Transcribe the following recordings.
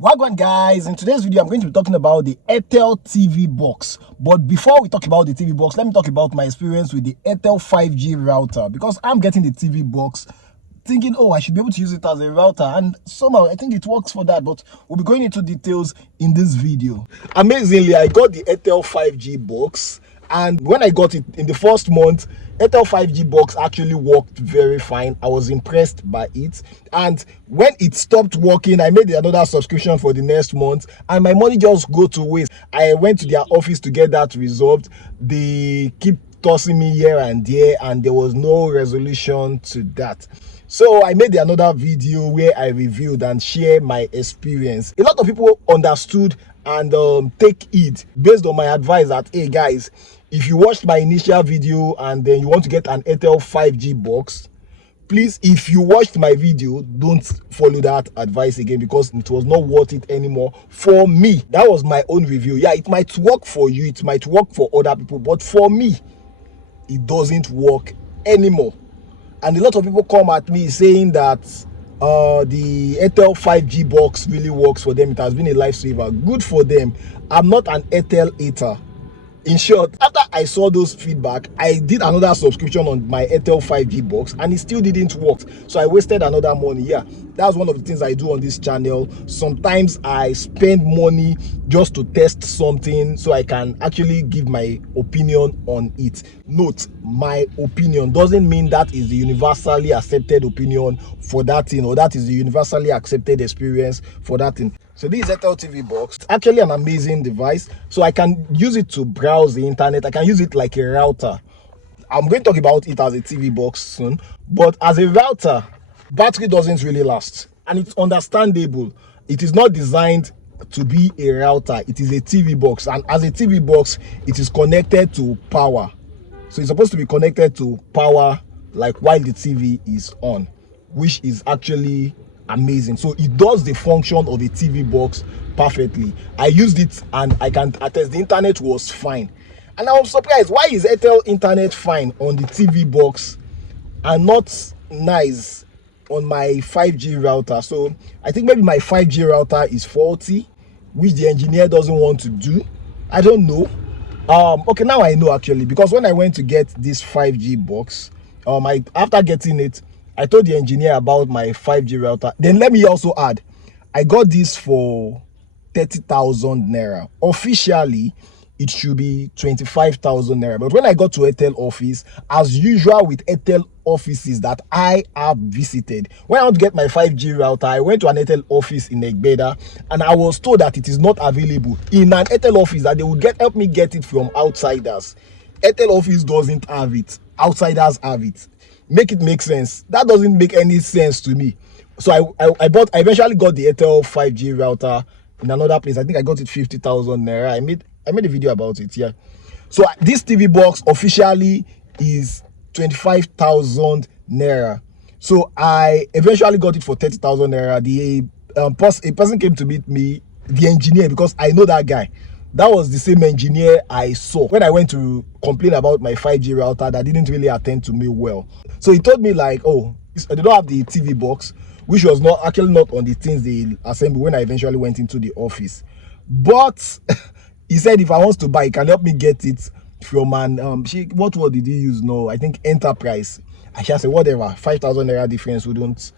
Wagwan guys, in today's video I'm going to be talking about the Airtel TV box. But before we talk about the TV box, let me talk about my experience with the Airtel 5G router, because I'm getting the TV box thinking, oh, I should be able to use it as a router, and somehow I think it works for that. But we'll be going into details in this video. Amazingly, I got the Airtel 5G box, and when I got it in the first month, Airtel 5G box actually worked very fine. I was impressed by it, and when it stopped working, I made another subscription for the next month, and my money just go to waste. I went to their office to get that resolved. They keep tossing me here and there, and there was no resolution to that. So I made another video where I reviewed and share my experience. A lot of people understood and take it based on my advice that, hey guys, if you watched my initial video and then you want to get an Airtel 5G box, please, if you watched my video, don't follow that advice again, because it was not worth it anymore for me. That was my own review. Yeah, it might work for you, it might work for other people, but for me, it doesn't work anymore. And a lot of people come at me saying that the Airtel 5G box really works for them. It has been a lifesaver. Good for them. I'm not an Airtel hater. In short, after I saw those feedback, I did another subscription on my Airtel 5G box, and it still didn't work. So I wasted another money. Yeah, that's one of the things I do on this channel. Sometimes I spend money just to test something so I can actually give my opinion on it. Note, my opinion doesn't mean that is the universally accepted opinion for that thing, or that is the universally accepted experience for that thing. So this Airtel TV box, it's actually an amazing device. So I can use it to browse the internet. I can use it like a router. I'm going to talk about it as a TV box soon. But as a router, battery doesn't really last. And it's understandable. It is not designed to be a router. It is a TV box. And as a TV box, it is connected to power. So it's supposed to be connected to power like while the TV is on, which is actually amazing. So it does the function of a TV box perfectly. I used it and I can attest the internet was fine. And I was surprised, why is Airtel internet fine on the TV box and not nice on my 5G router? So I think maybe my 5G router is faulty, which the engineer doesn't want to do. I don't know. Okay, now I know actually, because when I went to get this 5G box, after getting it, I told the engineer about my 5G router. Then let me also add, I got this for 30,000 naira. Officially, it should be 25,000 naira. But when I got to Airtel office, as usual with Airtel offices that I have visited, when I want to get my 5G router, I went to an Airtel office in Egbeda, and I was told that it is not available in an Airtel office, that they would help me get it from outsiders. Airtel office doesn't have it. Outsiders have it. Make it make sense. That doesn't make any sense to me. So I eventually got the Airtel 5G router in another place. I think I got it 50,000 naira. I made a video about it. Yeah. So this TV box officially is 25,000 naira. So I eventually got it for 30,000 naira. The a person came to meet me, the engineer, because I know that guy. That was the same engineer I saw when I went to complain about my 5G router that didn't really attend to me well. So he told me like, oh, they don't have the TV box, which was not on the things they assembled when I eventually went into the office. But he said if I want to buy, he can help me get it from an what word did he use? No, I think Enterprise. I shall say whatever, 5,000 naira difference wouldn't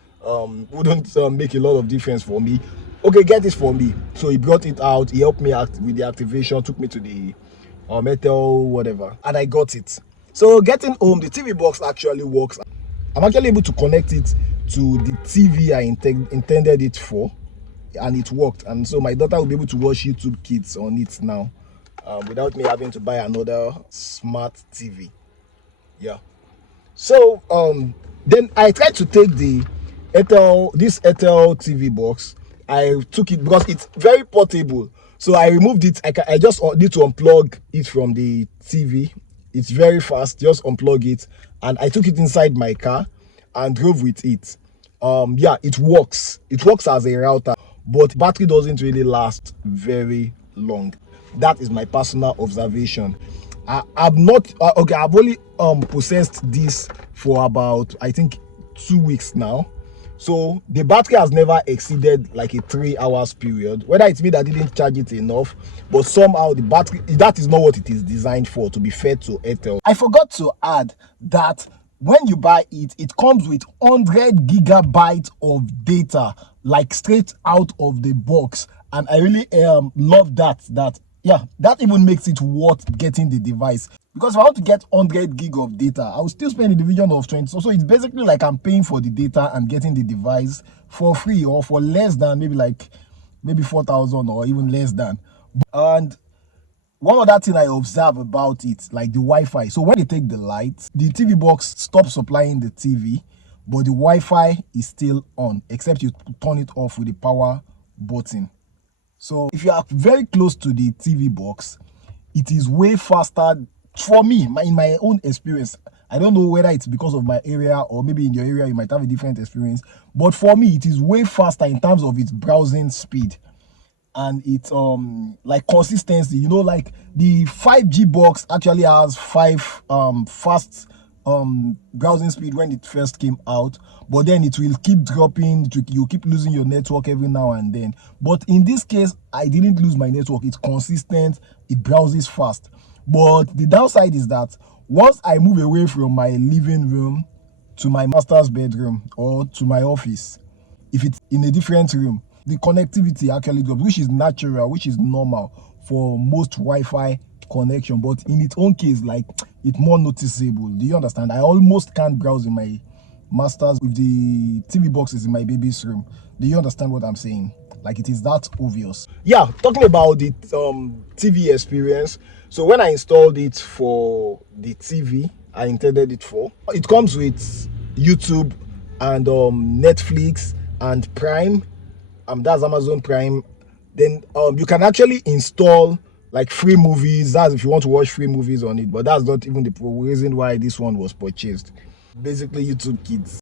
make a lot of difference for me. Okay, get this for me. So he brought it out, he helped me out with the activation, took me to the Airtel whatever, and I got it. So getting home, the TV box actually works. I'm actually able to connect it to the TV I intended it for, and it worked. And so my daughter will be able to watch YouTube Kids on it now, without me having to buy another smart TV. Yeah. So then I tried to take this Airtel TV box. I took it because it's very portable. So I removed it. I just need to unplug it from the TV. It's very fast. Just unplug it. And I took it inside my car and drove with it. Yeah, it works. It works as a router, but battery doesn't really last very long. That is my personal observation. I've not okay, I've only possessed this for about, I think, 2 weeks now. So the battery has never exceeded like a 3 hours period. Whether it's me that didn't charge it enough, but somehow the battery, that is not what it is designed for, to be fed to Airtel. I forgot to add that when you buy it, it comes with 100 gigabytes of data, like straight out of the box. And I really love that yeah, that even makes it worth getting the device. Because if I want to get 100 gig of data, I will still spend in the region of 20. So it's basically like I'm paying for the data and getting the device for free, or for less than maybe 4,000 or even less than. And one other thing I observe about it, like the Wi-Fi. So when they take the light, the TV box stops supplying the TV, but the Wi-Fi is still on, except you turn it off with the power button. So if you are very close to the TV box, it is way faster for me, in my own experience. I don't know whether it's because of my area, or maybe in your area you might have a different experience, but for me it is way faster in terms of its browsing speed and its like consistency. You know, like the 5G box actually has fast browsing speed when it first came out, but then it will keep dropping. You keep losing your network every now and then. But in this case, I didn't lose my network. It's consistent, it browses fast. But the downside is that once I move away from my living room to my master's bedroom or to my office, if it's in a different room, the connectivity actually drops, which is natural, which is normal for most Wi-Fi connection. But in its own case, like, it's more noticeable. Do you understand? I almost can't browse in my master's if the TV box is in my baby's room. Do you understand what I'm saying? Like, it is that obvious. Yeah, talking about the TV experience. So when I installed it for the TV I intended it for, it comes with YouTube and Netflix and Prime. That's Amazon Prime. Then you can actually install like free movies. That's if you want to watch free movies on it, but that's not even the reason why this one was purchased. Basically YouTube Kids.